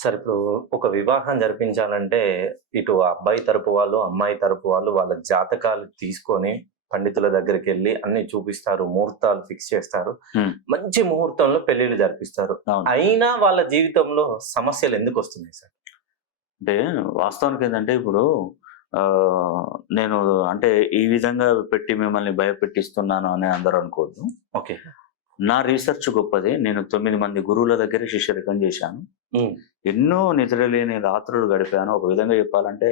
సరే ఇప్పుడు ఒక వివాహం జరిపించాలంటే ఇటు అబ్బాయి తరపు వాళ్ళు, అమ్మాయి తరపు వాళ్ళు వాళ్ళ జాతకాలు తీసుకొని పండితుల దగ్గరికెళ్ళి అన్నీ చూపిస్తారు. ముహూర్తాలు ఫిక్స్ చేస్తారు. హ్మ్. మంచి ముహూర్తంలో పెళ్ళిళ్ళు జరిపిస్తారు. అవును. అయినా వాళ్ళ జీవితంలో సమస్యలు ఎందుకొస్తున్నాయి సార్? అంటే వాస్తవానికి ఏందంటే ఇప్పుడు నేను అంటే ఈ విధంగా పెట్టి మిమ్మల్ని భయపెట్టిస్తున్నాను అని అందరూ అనుకోవద్దు. ఓకే. నా రీసెర్చ్ గొప్పది. నేను 9 మంది గురువుల దగ్గర శిష్యరికం చేశాను. హ్మ్. ఎన్నో నిద్రలేని రాత్రులు గడిపాను. ఒక విధంగా చెప్పాలంటే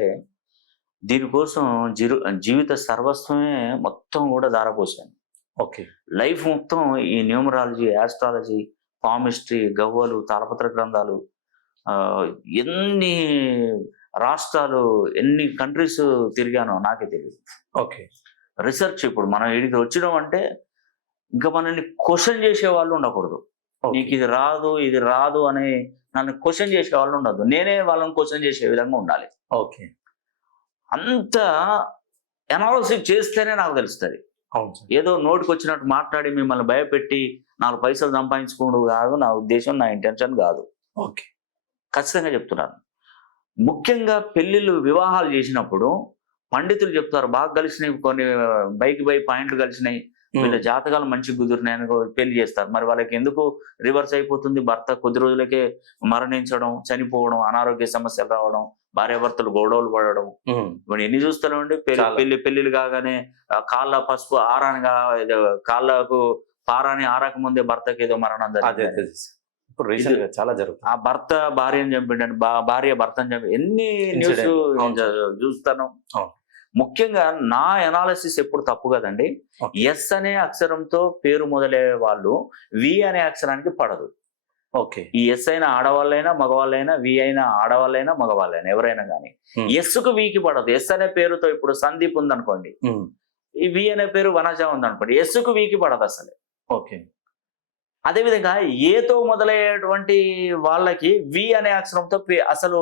దీనికోసం జీవిత సర్వస్వమే మొత్తం కూడా ధారపోసాను. ఓకే. లైఫ్ మొత్తం ఈ న్యూమరాలజీ, యాస్ట్రాలజీ, పామిస్ట్రీ, గవ్వలు, తాళపత్ర గ్రంథాలు ఆహ్, ఎన్ని రాష్ట్రాలు, ఎన్ని కంట్రీస్ తిరిగానో నాకే తెలీదు. ఓకే. రిసర్చ్ ఇప్పుడు మనం ఈడికి వచ్చినామంటే ఇంకా మనల్ని క్వెషన్ చేసేవాళ్ళు ఉండకూడదు. ఓకే. నీకిది రాదు, ఇది రాదు అని నన్ను క్వెషన్ చేసేవాళ్ళు ఉండొద్దు. నేనే వాళ్ళని క్వెషన్ చేసే విధంగా ఉండాలి. ఓకే. అంత అనాలిసిస్ చేస్తేనే నాకు తెలుస్తది. అవును సార్. ఏదో నోటికొచ్చినట్టు మాట్లాడి మిమ్మల్ని భయపెట్టి 4 పైసలు సంపాదించుకోవడం కాదు నా ఉద్దేశ్యం, నా ఇంటెన్షన్ కాదు. ఓకే. ఖచ్చితంగా చెప్తున్నాను. ముఖ్యంగా పెళ్ళిళ్ళు, వివాహాలు చేసినప్పుడు పండితులు చెప్తారు బాగా కలిసినయి కొన్ని బైకి బై పాయింట్లు కలిసినాయి. వీళ్ళ జాతకాలు మంచిగా కుదిరినాయని పెళ్లి చేస్తారు. మరి వాళ్ళకి ఎందుకు రివర్స్ అయిపోతుంది? భర్త కొద్ది రోజులకే మరణించడం, చనిపోవడం, అనారోగ్య సమస్యలు రావడం, భార్యాభర్తలు గొడవలు పడడం. ఇప్పుడు ఎన్ని చూస్తామండి పెళ్లిళ్ళు కాగానే కాళ్ళ పసుపు ఆరానిగా కాళ్ళకు పారాని ఆరక ముందే భర్తకి ఏదో మరణం జరిగింది. ఇప్పుడు రీసెంట్ గా చాలా జరుగుతుంది. ఆ భర్త భార్యను చంపిండండి, భార్య భర్తను చంపి ఎన్ని న్యూస్ చూస్తాను. ముఖ్యంగా నా అనాలిసిస్ ఎప్పుడు తప్పు కదండి. ఎస్ అనే అక్షరంతో పేరు మొదలయ్యే వాళ్ళు వి అనే అక్షరానికి పడదు. ఓకే. ఈ ఎస్ అయినా ఆడవాళ్ళైనా మగవాళ్ళైనా, వి అయినా ఆడవాళ్ళైనా మగవాళ్ళైనా ఎవరైనా కానీ ఎస్కు వికి పడదు. ఎస్ అనే పేరుతో ఇప్పుడు సందీప్ ఉందనుకోండి, ఈ వి అనే పేరు వనజ ఉందనుకోండి, ఎస్కు వికి పడదు అసలు. ఓకే. అదేవిధంగా ఏతో మొదలయ్యేటువంటి వాళ్ళకి వి అనే అక్షరంతో అసలు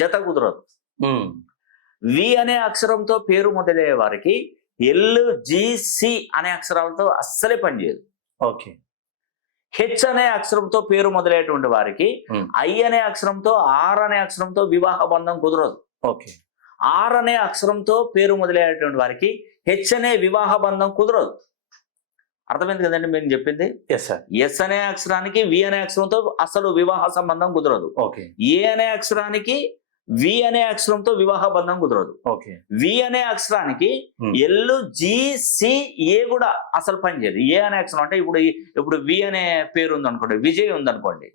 జత కుదరదు. వి అనే అక్షరంతో పేరు మొదలయ్యే వారికి LGC అనే అక్షరాలతో అస్సలే పనిచేయదు. ఓకే. హెచ్ అనే అక్షరంతో పేరు మొదలయ్యేటువంటి వారికి ఐ అనే అక్షరంతో, ఆర్ అనే అక్షరంతో వివాహ బంధం కుదరదు. ఓకే. ఆర్ అనే అక్షరంతో పేరు మొదలయ్యేటువంటి వారికి హెచ్ అనే వివాహ బంధం కుదరదు. అర్థమైంది కదండి మేము చెప్పింది? ఎస్ అనే అక్షరానికి వి అనే అక్షరంతో అసలు వివాహ సంబంధం కుదరదు. ఓకే. ఏ అనే అక్షరానికి వి అనే అక్షరంతో వివాహ బంధం కుదరదు. ఓకే. వి అనే అక్షరానికి LGCA కూడా అసలు పనిచేయదు. ఏ అనే అక్షరం అంటే ఇప్పుడు వి అనే పేరు ఉందనుకోండి, విజయ్ ఉందనుకోండి,